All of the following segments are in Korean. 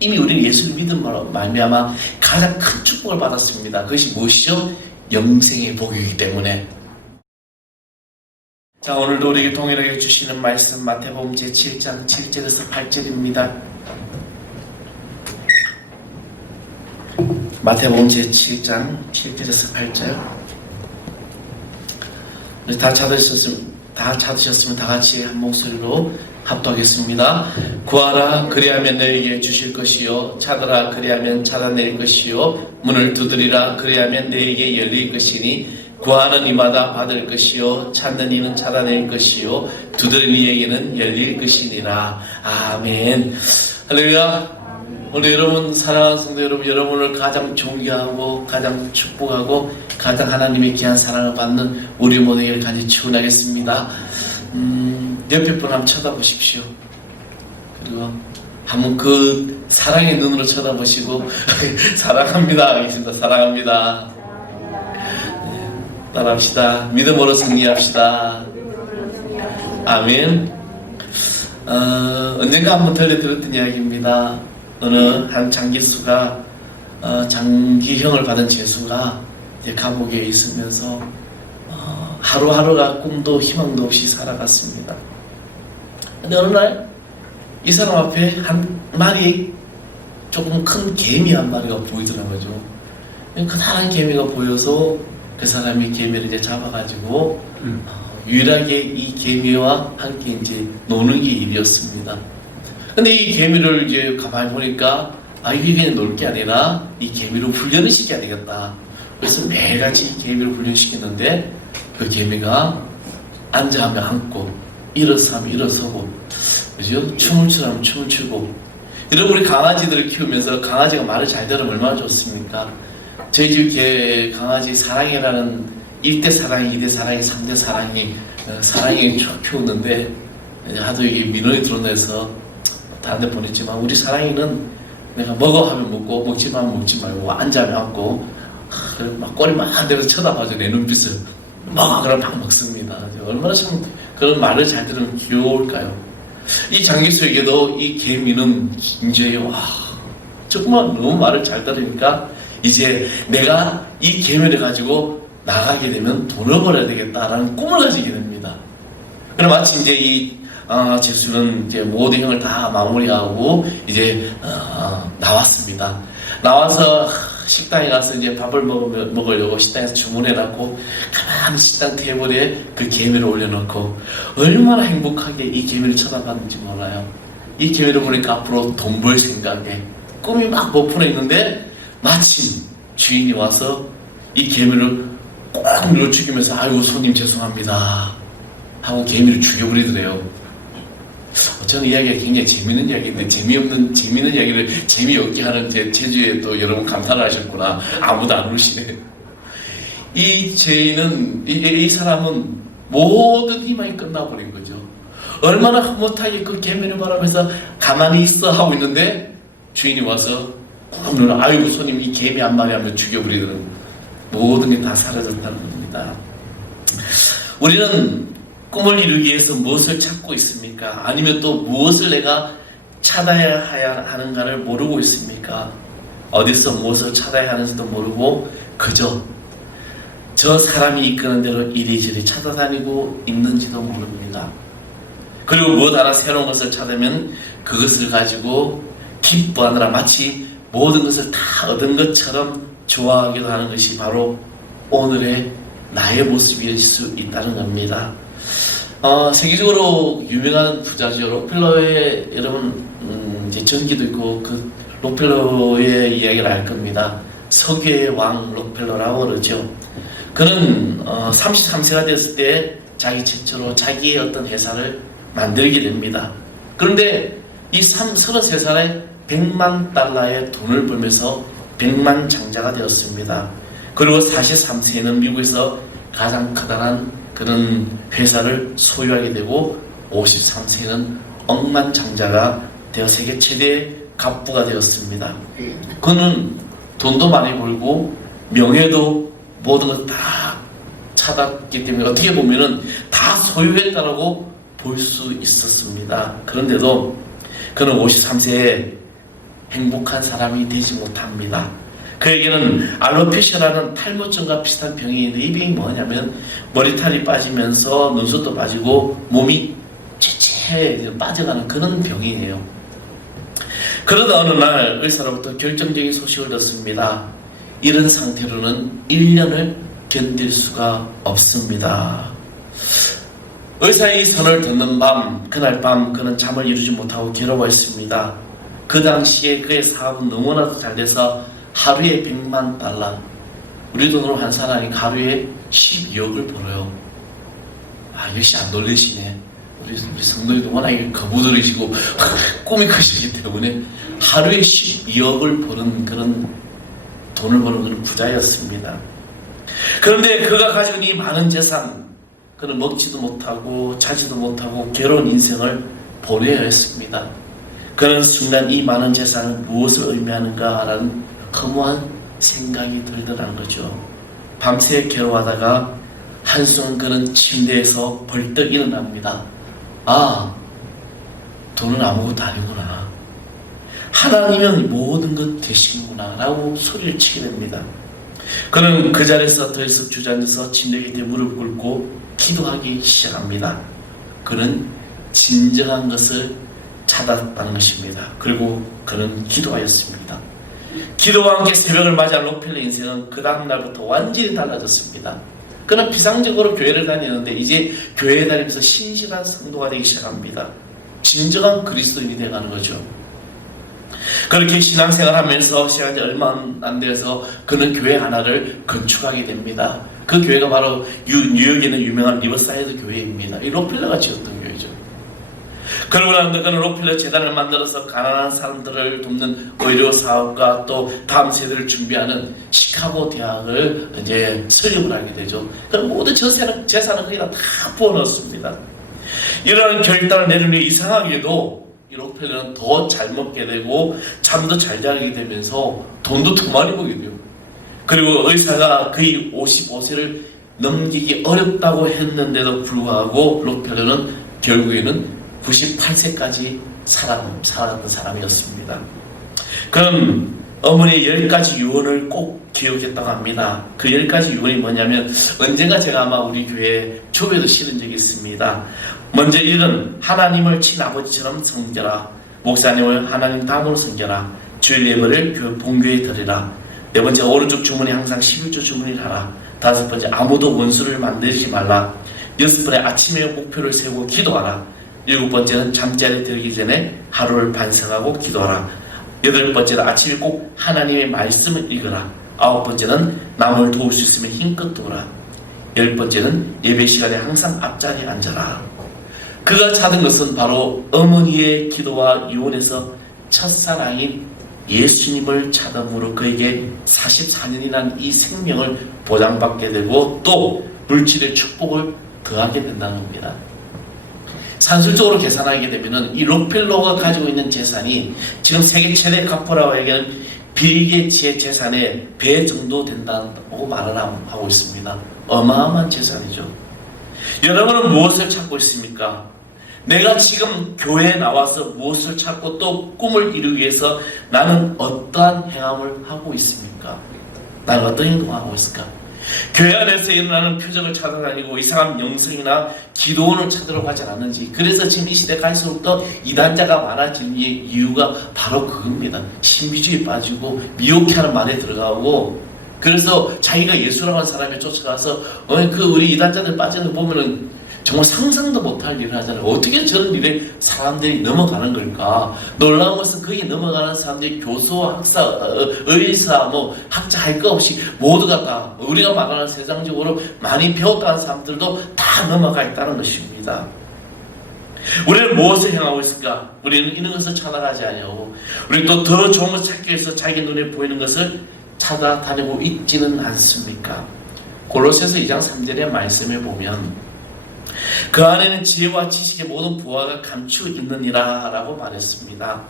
이미 우리는 예수를 믿음으로 말미암아 가장 큰 축복을 받았습니다. 그것이 무엇이죠? 영생의 복이기 때문에. 자, 오늘도 우리에게 동일하게 주시는 말씀 마태복음 제7장 7절에서 8절입니다. 마태복음 제7장 7절에서 8절. 다 찾으셨으면 다 같이 한 목소리로 합독하겠습니다. 구하라 그리하면 너에게 주실 것이요, 찾으라 그리하면 찾아낼 것이요, 문을 두드리라 그리하면 너에게 열릴 것이니 구하는 이마다 받을 것이요, 찾는 이는 찾아낼 것이요, 두드리는 이에게는 열릴 것이니라. 아멘. 할렐루야. 오늘 여러분, 사랑하는 성도 여러분, 여러분을 가장 존경하고 가장 축복하고 가장 하나님의 귀한 사랑을 받는 우리 모두에게 간절히 축원하겠습니다. 옆에 분 한번 쳐다보십시오. 그리고 한번 그 사랑의 눈으로 쳐다보시고 사랑합니다 하겠습니다. 사랑합니다. 네, 따라합시다. 믿음으로 승리합시다. 아멘. 언젠가 한번 들었던 이야기입니다. 어느 한 장기수가 장기형을 받은 재수가 이제 감옥에 있으면서 하루하루가 꿈도 희망도 없이 살아갔습니다. 근데 어느 날 이 사람 앞에 한 마리 조금 큰 개미 한 마리가 보이더라고요. 커다란 개미가 보여서 그 사람이 개미를 이제 잡아가지고 유일하게 이 개미와 함께 이제 노는 게 일이었습니다. 근데 이 개미를 이제 가만히 보니까 이게 그냥 놀 게 아니라 이 개미를 훈련을 시켜야 되겠다. 그래서 매일같이 이 개미를 훈련시켰는데 그 개미가 앉아하면 앉고 일어서 하면 일어서고, 그죠? 춤을 추라면 춤을 추고. 여러분, 우리 강아지들을 키우면서 강아지가 말을 잘 들으면 얼마나 좋습니까? 저희 집 강아지 사랑이라는 1대 사랑이, 2대 사랑이, 3대 사랑이 쭉 키웠는데 하도 이게 민원이 드러내서 다른 데 보냈지만, 우리 사랑이는 내가 먹어 하면 먹고 먹지 말면 먹지 말고 앉아 하면 앉고 막 꼬리 막 내려서 쳐다봐줘. 내 눈빛을 먹어 그럼 막 먹습니다. 얼마나 참 그런 말을 잘 들으면 귀여울까요? 이 장기수에게도 이 개미는 이제 정말 너무 말을 잘 들으니까 이제 내가 이 개미를 가지고 나가게 되면 돈을 벌어야 되겠다라는 꿈을 가지게 됩니다. 그럼 마치 이제 이 재수는 이제 모든 형을 다 마무리하고 이제 나왔습니다. 나와서 식당에 가서 이제 밥을 먹으려고 식당에서 주문해놨고 가만히 식당 테이블에 그 개미를 올려놓고 얼마나 행복하게 이 개미를 쳐다봤는지 몰라요. 이 개미를 보니까 앞으로 돈 벌 생각에 꿈이 막 부풀어 있는데 마침 주인이 와서 이 개미를 꼭 눌러 죽이면서 아이고 손님 죄송합니다 하고 개미를 죽여버리더래요. 저는 이야기가 굉장히 재미있는 이야기인데 재미있는 이야기를 재미없게 하는 제 체주에 또 여러분 감탄을 하셨구나. 아무도 안 우시네. 이 죄인은 이 사람은 모든 희망이 끝나버린 거죠. 얼마나 흐뭇하게 그 개미를 바라면서 가만히 있어 하고 있는데 주인이 와서 꼭 눌러 아이고 손님 이 개미 한 마리 하면 죽여버리더라고요. 모든 게 다 사라졌다는 겁니다. 우리는 꿈을 이루기 위해서 무엇을 찾고 있습니까? 아니면 또 무엇을 내가 찾아야 하는가를 모르고 있습니까? 어디서 무엇을 찾아야 하는지도 모르고 그저 저 사람이 이끄는 대로 이리저리 찾아다니고 있는지도 모릅니다. 그리고 무엇 하나 새로운 것을 찾으면 그것을 가지고 기뻐하느라 마치 모든 것을 다 얻은 것처럼 좋아하기도 하는 것이 바로 오늘의 나의 모습일 수 있다는 겁니다. 세계적으로 유명한 부자죠. 록펠러의 여러분 이제 전기도 있고 그 록펠러의 이야기를 알 겁니다. 석유의 왕 록펠러라고 그러죠. 그는 33세가 됐을 때 자기 최초로 자기의 어떤 회사를 만들게 됩니다. 그런데 이 33살에 100만 달러의 돈을 벌면서 100만 장자가 되었습니다. 그리고 43세에는 미국에서 가장 커다란 그런 회사를 소유하게 되고 53세는 억만장자가 되어 세계 최대 갑부가 되었습니다. 그는 돈도 많이 벌고 명예도 모든 것 다 찾았기 때문에 어떻게 보면은 다 소유했다라고 볼 수 있었습니다. 그런데도 그는 53세에 행복한 사람이 되지 못합니다. 그에게는 알로페시아라는 탈모증과 비슷한 병이 있는데, 이 병이 뭐냐면 머리털이 빠지면서 눈썹도 빠지고 몸이 채채 빠져가는 그런 병이에요. 그러다 어느 날 의사로부터 결정적인 소식을 듣습니다. 이런 상태로는 1년을 견딜 수가 없습니다. 의사의 이 선을 듣는 밤, 그날 밤 그는 잠을 이루지 못하고 괴로워했습니다. 그 당시에 그의 사업은 너무나도 잘 돼서 하루에 100만 달러, 우리 돈으로 한 사람이 하루에 12억을 벌어요. 역시 안 놀리시네. 우리 성도님도 워낙에 거부들이시고 꿈이 크시기 때문에 하루에 12억을 버는 그런 돈을 버는 그런 부자였습니다. 그런데 그가 가지고 있는 이 많은 재산, 그는 먹지도 못하고 자지도 못하고 괴로운 인생을 보내야 했습니다. 그는 순간 이 많은 재산은 무엇을 의미하는가라는 허무한 생각이 들더라는 거죠. 밤새 괴로워하다가 한순간 그는 침대에서 벌떡 일어납니다. 돈은 아무것도 아니구나. 하나님은 모든 것 되시는구나 라고 소리를 치게 됩니다. 그는 그 자리에서 더 이상 주저앉아서 침대 곁에 무릎을 꿇고 기도하기 시작합니다. 그는 진정한 것을 찾았다는 것입니다. 그리고 그는 기도하였습니다. 기도와 함께 새벽을 맞이한 록펠러의 인생은 그 다음 날부터 완전히 달라졌습니다. 그는 비상적으로 교회를 다니는데 이제 교회에 다니면서 신실한 성도가 되기 시작합니다. 진정한 그리스도인이 되어가는 거죠. 그렇게 신앙생활하면서 시간이 얼마 안 돼서 그는 교회 하나를 건축하게 됩니다. 그 교회가 바로 뉴욕에 있는 유명한 리버사이드 교회입니다. 이 록펠러가 지었던 교회죠. 그러고 난 뒤에 그는 록펠러 재단을 만들어서 가난한 사람들을 돕는 의료 사업과 또 다음 세대를 준비하는 시카고 대학을 이제 설립을 하게 되죠. 그럼 모든 재산을 거기다 다 부어넣습니다. 이러한 결단을 내린 후에 이상하게도 이 록펠러는 더 잘 먹게 되고 잠도 잘 자게 되면서 돈도 더 많이 벌게 돼요. 그리고 의사가 거의 55세를 넘기기 어렵다고 했는데도 불구하고 록펠러는 결국에는 98세까지 살았던 사람이었습니다. 그럼 어머니의 10가지 유언을 꼭 기억했다고 합니다. 그 10가지 유언이 뭐냐면, 언젠가 제가 아마 우리 교회 조회도 실은 적이 있습니다. 먼저 1은 하나님을 친아버지처럼 섬겨라. 목사님을 하나님 다음으로 섬겨라. 주일 예배를 본교에 드리라. 4번째, 오른쪽 주머니 항상 11조 주머니를 하라. 5번째, 아무도 원수를 만들지 말라. 6번째, 아침에 목표를 세우고 기도하라. 7번째는 잠자리에 들기 전에 하루를 반성하고 기도하라. 8번째는 아침에 꼭 하나님의 말씀을 읽어라. 9번째는 남을 도울 수 있으면 힘껏 도우라. 10번째는 예배 시간에 항상 앞자리에 앉아라. 그가 찾은 것은 바로 어머니의 기도와 유언에서 첫사랑인 예수님을 찾음으로 그에게 44년이라는 이 생명을 보장받게 되고 또 물질의 축복을 더하게 된다는 겁니다. 산술적으로 계산하게 되면 이 록펠러가 가지고 있는 재산이 지금 세계 최대 가포라고 얘기하는 빌 게이츠의 재산의 배 정도 된다고 말을 하고 있습니다. 어마어마한 재산이죠. 여러분은 무엇을 찾고 있습니까? 내가 지금 교회에 나와서 무엇을 찾고 또 꿈을 이루기 위해서 나는 어떠한 행함을 하고 있습니까? 나는 어떤 행동을 하고 있을까? 교회 안에서 일어나는 표적을 찾아다니고 이상한 영성이나 기도원을 찾으러 가지 않는지. 그래서 지금 이 시대 갈수록더 이단자가 많아지는 이유가 바로 그겁니다. 신비주의에 빠지고 미혹하는 말에 들어가고, 그래서 자기가 예수라고 하는 사람이 쫓아가서 우리 이단자들 빠지는 거 보면은 정말 상상도 못할 일을 하잖아요. 어떻게 저런 일에 사람들이 넘어가는 걸까? 놀라운 것은 거기 넘어가는 사람들이 교수와 학사, 의사, 학자 할 거 없이 모두가 다 우리가 말하는 세상적으로 많이 배웠다는 사람들도 다 넘어가 있다는 것입니다. 우리는 무엇을 향하고 있을까? 우리는 이런 것을 찾아가지 아니하고, 우리는 또 더 좋은 것을 찾기 위해서 자기 눈에 보이는 것을 찾아다니고 있지는 않습니까? 골로새서 2장 3절의 말씀에 보면 그 안에는 지혜와 지식의 모든 부하가 감추어 있느니라 라고 말했습니다.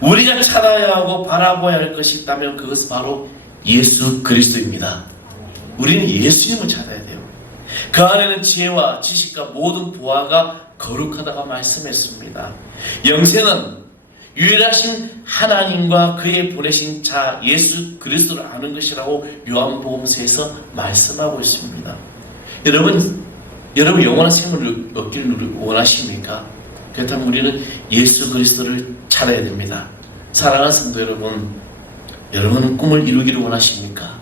우리가 찾아야 하고 바라봐야 할 것이 있다면 그것은 바로 예수 그리스도입니다. 우리는 예수님을 찾아야 돼요. 그 안에는 지혜와 지식과 모든 부하가 거룩하다고 말씀했습니다. 영생은 유일하신 하나님과 그의 보내신 자 예수 그리스도를 아는 것이라고 요한복음서에서 말씀하고 있습니다. 여러분 영원한 생명을 얻기를 원하십니까? 그렇다면 우리는 예수 그리스도를 찾아야 됩니다. 사랑하는 성도 여러분, 여러분은 꿈을 이루기를 원하십니까?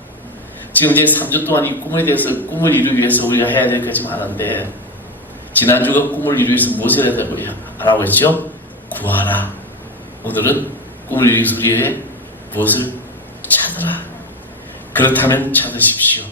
지금 이제 3주 동안 이 꿈에 대해서 꿈을 이루기 위해서 우리가 해야 될 것이 많은데, 지난주가 꿈을 이루기 위해서 무엇을 해야 되고 하라고 했죠? 구하라. 오늘은 꿈을 이루기 위해서 우리의 무엇을 찾으라. 그렇다면 찾으십시오.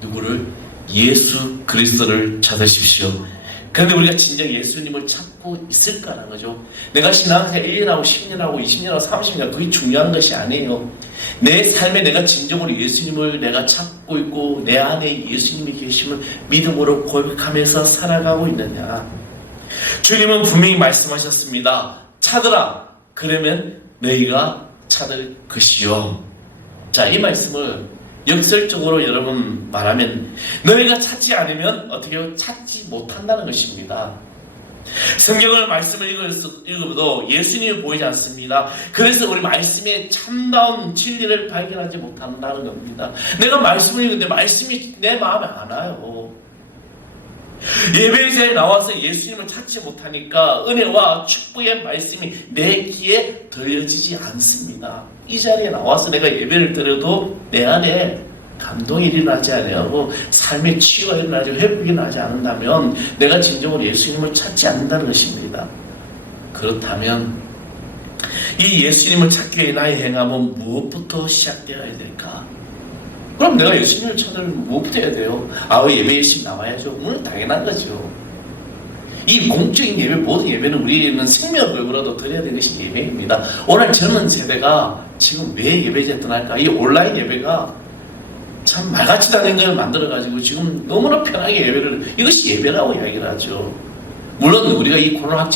누구를? 예수 그리스도를 찾으십시오. 그런데 우리가 진정 예수님을 찾고 있을까라는 거죠. 내가 신앙생활 1년하고 10년하고 20년하고 30년 그게 중요한 것이 아니에요. 내 삶에 내가 진정으로 예수님을 내가 찾고 있고 내 안에 예수님이 계심을 믿음으로 고백하면서 살아가고 있느냐. 주님은 분명히 말씀하셨습니다. 찾으라. 그러면 너희가 찾을 것이요. 자, 이 말씀을 역설적으로 여러분 말하면 너희가 찾지 않으면 어떻게 해요? 찾지 못한다는 것입니다. 성경을 말씀을 읽어도 예수님이 보이지 않습니다. 그래서 우리 말씀의 참다운 진리를 발견하지 못한다는 겁니다. 내가 말씀을 읽는데 말씀이 내 마음에 안 와요. 예배자에 나와서 예수님을 찾지 못하니까 은혜와 축복의 말씀이 내 귀에 들려지지 않습니다. 이 자리에 나와서 내가 예배를 드려도 내 안에 감동이 일어나지 않고 삶의 치유가 일어나지 회복이 나지 않는다면 내가 진정으로 예수님을 찾지 않는다는 것입니다. 그렇다면 이 예수님을 찾기 위해 나의 행함은 무엇부터 시작되어야 될까? 그럼 내가 예수님을 찾으려면 무엇부터 해야 돼요? 예배 열심히 나와야죠. 당연한 거죠. 이 공적인 예배, 모든 예배는 우리는 생명을 걸고라도 드려야 되는 것이 예배입니다. 오늘 젊은 세대가 지금 왜 예배에 떠날까? 이 온라인 예배가 참 말같이 다닌 걸 만들어가지고 지금 너무나 편하게 예배를, 이것이 예배라고 이야기를 하죠. 물론 우리가 이 코로나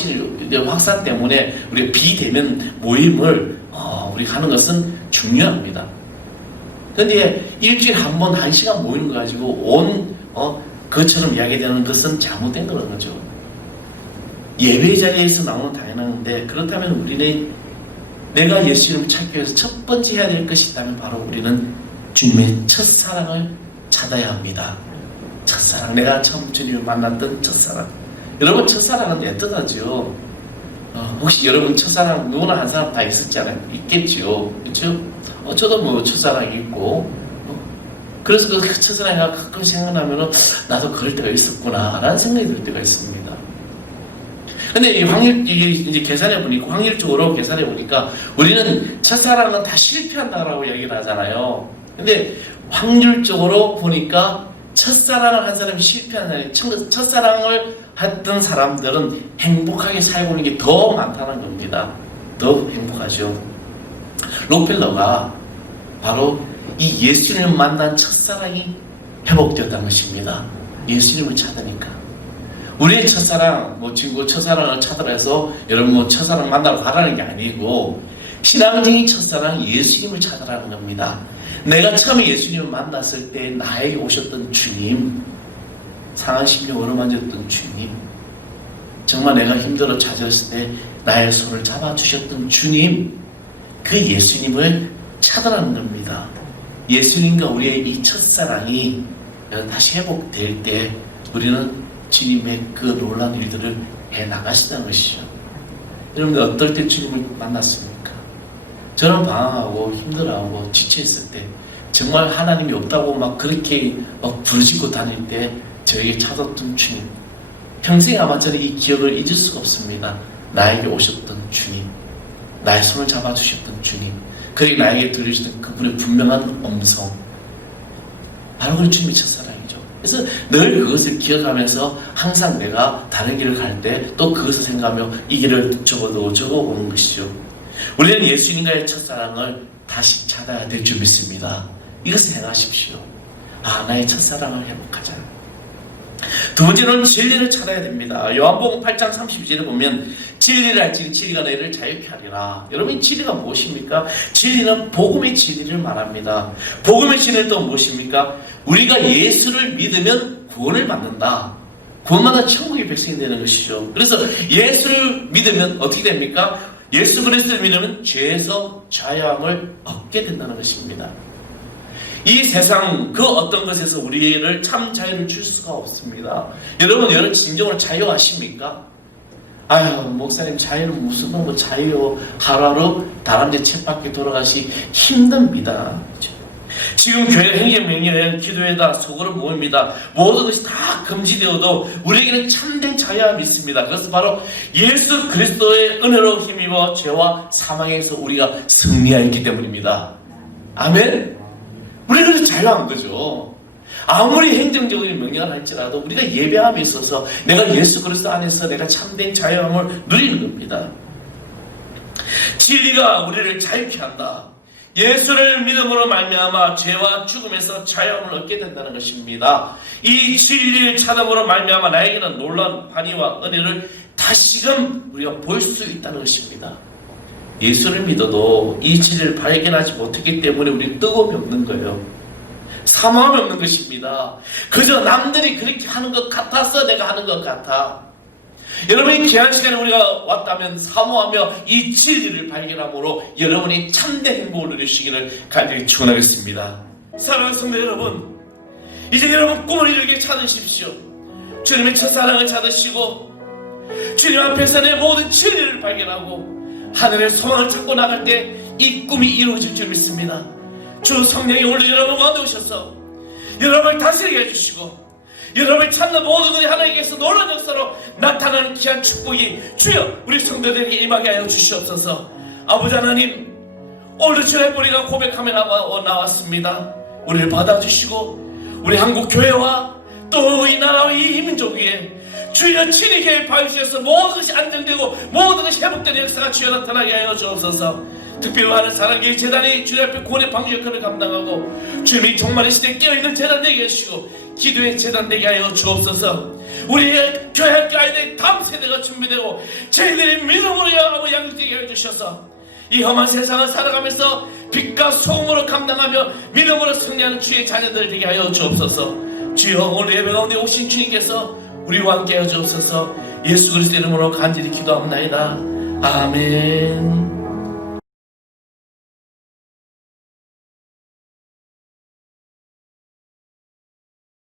확산 때문에 우리가 비대면 모임을 우리가 하는 것은 중요합니다. 그런데 일주일에 한 번 1시간 모이는 거 가지고 그처럼 이야기되는 것은 잘못된 그런 거죠. 예배 자리에서 나오는 당연한데, 그렇다면 우리는 내가 예수님을 찾기 위해서 첫 번째 해야 될 것이 있다면 바로 우리는 주님의 첫사랑을 찾아야 합니다. 첫사랑, 내가 처음 주님을 만났던 첫사랑. 여러분, 첫사랑은 애틋하죠. 혹시 여러분 첫사랑 누구나 한 사람 다 있겠지요. 그렇죠? 저도 첫사랑이 있고, 그래서 그 첫사랑이 가끔 생각나면 나도 그럴 때가 있었구나 라는 생각이 들 때가 있습니다. 근데 이게 이제 확률적으로 계산해 보니까 우리는 첫사랑은 다 실패한다라고 얘기를 하잖아요. 근데 확률적으로 보니까 첫사랑을 한 사람이 실패한 사람이, 첫사랑을 했던 사람들은 행복하게 살고 있는 게 더 많다는 겁니다. 더 행복하죠. 록펠러가 바로 이 예수님을 만난 첫사랑이 회복되었다는 것입니다. 예수님을 찾으니까. 우리의 첫사랑, 친구 첫사랑을 찾으라 해서 여러분 첫사랑 만나러 가라는 게 아니고, 신앙적인 첫사랑 예수님을 찾으라는 겁니다. 내가 처음에 예수님을 만났을 때 나에게 오셨던 주님, 상한 심령 어루만졌던 주님, 정말 내가 힘들어 찾았을 때 나의 손을 잡아주셨던 주님, 그 예수님을 찾으라는 겁니다. 예수님과 우리의 이 첫사랑이 다시 회복될 때 우리는 주님의 그 놀라운 일들을 해나가시다는 것이죠. 여러분들 어떨 때 주님을 만났습니까? 저는 방황하고 힘들어하고 지쳐있을 때, 정말 하나님이 없다고 막 그렇게 부르짖고 다닐 때 저에게 찾았던 주님, 평생 아마 저는 이 기억을 잊을 수가 없습니다. 나에게 오셨던 주님, 나의 손을 잡아주셨던 주님, 그리고 나에게 들려주셨던 그분의 분명한 음성, 바로 그 주님의 첫사랑이죠. 그래서 늘 그것을 기억하면서 항상 내가 다른 길을 갈 때 또 그것을 생각하며 이 길을 적어보는 것이죠. 우리는 예수님과의 첫사랑을 다시 찾아야 될 줄 믿습니다. 이것을 행하십시오. 나의 첫사랑을 회복하자. 두 번째는 진리를 찾아야 됩니다. 요한복음 8장 32절에 보면 진리를 알지니 진리가 너희를 자유케 하리라. 여러분, 진리가 무엇입니까? 진리는 복음의 진리를 말합니다. 복음의 진리는 또 무엇입니까? 우리가 예수를 믿으면 구원을 받는다. 구원받아 천국의 백성이 되는 것이죠. 그래서 예수를 믿으면 어떻게 됩니까? 예수 그리스도를 믿으면 죄에서 자유함을 얻게 된다는 것입니다. 이 세상 그 어떤 것에서 우리를 참 자유를 줄 수가 없습니다. 여러분 진정으로 자유하십니까? 아유 목사님 자유는 무슨 놈의 자유요. 하루하루 다른 데 쳇바퀴 돌아가시 힘듭니다. 지금 교회 행정명령은 기도회다 소그룹 모임이다 모든 것이 다 금지되어도 우리에게는 참된 자유함이 있습니다. 그것은 바로 예수 그리스도의 은혜로 힘입어 죄와 사망에서 우리가 승리하였기 때문입니다. 아멘. 우리는 자유한 거죠. 아무리 행정적인 명령을 할지라도 우리가 예배함에 있어서 내가 예수 그리스도 안에서 내가 참된 자유함을 누리는 겁니다. 진리가 우리를 자유케 한다. 예수를 믿음으로 말미암아 죄와 죽음에서 자유함을 얻게 된다는 것입니다. 이 진리를 찾음으로 말미암아 나에게는 놀라운 환희와 은혜를 다시금 우리가 볼 수 있다는 것입니다. 예수를 믿어도 이 진리를 발견하지 못했기 때문에 우리는 뜨거움이 없는 거예요. 사모함이 없는 것입니다. 그저 남들이 그렇게 하는 것 같아서 내가 하는 것 같아. 여러분이 귀한 시간에 우리가 왔다면 사모하며 이 진리를 발견함으로 여러분이 참된 행복을 누리시기를 간절히 축원하겠습니다. 사랑하는 성도 여러분, 이제 여러분 꿈을 이루게 찾으십시오. 주님의 첫사랑을 찾으시고 주님 앞에서 내 모든 진리를 발견하고 하늘의 소망을 찾고 나갈 때 이 꿈이 이루어질 줄 믿습니다. 주 성령이 오늘 여러분 가운데 오셔서 여러분을 다스리게 해주시고 여러분을 찾는 모든 것이 하나님께서 놀라운 역사로 나타나는 귀한 축복이 주여 우리 성도들에게 임하게 하여 주시옵소서. 아버지 하나님, 오늘 주의 우리가 고백하며 나왔습니다. 우리를 받아주시고 우리 한국 교회와 또 이 나라와 이 민족 위에 주여 친히 개입하여주셔서 모든 것이 안정되고 모든 것이 회복되는 역사가 주여 나타나게 하여 주옵소서. 특별히 하는 사랑의 재단이 주님 앞에 구원의 방주 역할을 감당하고 주님이 종말의 시대에 깨어있는 재단 되게 해주시고 기도의 재단 되게 하여 주옵소서. 우리의 교회학교 아이들의 다음 세대가 준비되고 저희들이 믿음으로 양육되게 해주셔서 이 험한 세상을 살아가면서 빛과 소금으로 감당하며 믿음으로 승리하는 주의 자녀들 되게 하여 주옵소서. 주여 오늘 예배 가운데 오신 주님께서 우리와 함께 하여 주옵소서. 예수 그리스도 이름으로 간절히 기도합니다. 아멘.